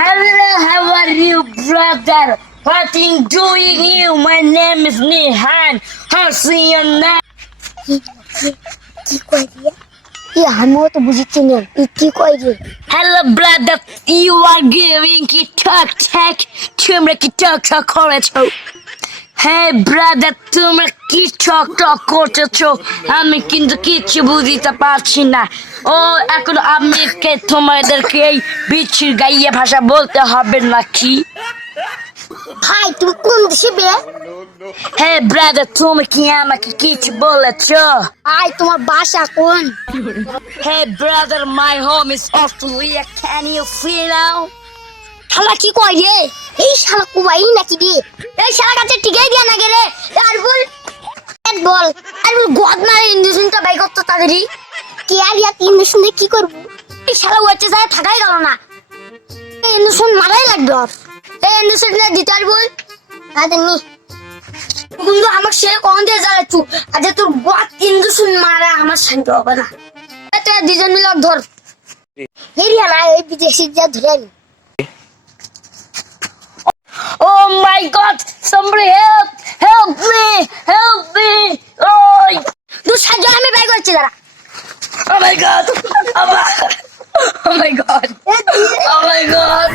Hello, how are you, brother? What are you doing you? My name is Nihan. How's your name? কি কয় রে আমিও তো বুঝিচ্ছি না কি কয় রে Hello, brother. You are giving কি talk তোমরা কি talk করেছো? Hey, brother, তোমরা কি talk করতেছো? আমি কিন্তু কিছু বুঝতে পারছি না। ও এখন আমি তোমাদেরকে এই বিচ্ছির গাইয়া ভাষা বলতে হবে নাকি? ভাই তুমি কোন দেশে বে Hey, brother, তুমি কি আমাকে কিছু বলেছো? ভাই তোমার বাসা কোন Hey, brother, my home is Australia. Can you feel now? শালা কি কয় রে এই শালা কুবাই নাকি রে এই শালা কাছে ঠিকই দিয়া না গেলে আর বল গদ মারে ইন্ডাকশনটা বাই করতে তাড়াতাড়ি কি আর ইয়া ইন্ডাকশন দিয়ে কি করব এই শালা ওয়াচে যায় থাকাই গেল না এই ইন্ডাকশন মারাই লাগবে আর এই ইন্ডাকশনটা দিতে আর বল আদের নি বন্ধু আমার সে কোন দিয়ে জ্বালাচ্ছু আজ তোর গদ ইন্ডাকশন মারা আমার শান্তি হবে না এটা দুজন মিলে ধর হেরিয়া না এই বিদেশি যা ধরে আনি Oh my God! Somebody help me! Oh! তুই সাজা আমি বাই করছি দাঁড়া Oh my God! Oh my God! Oh my God!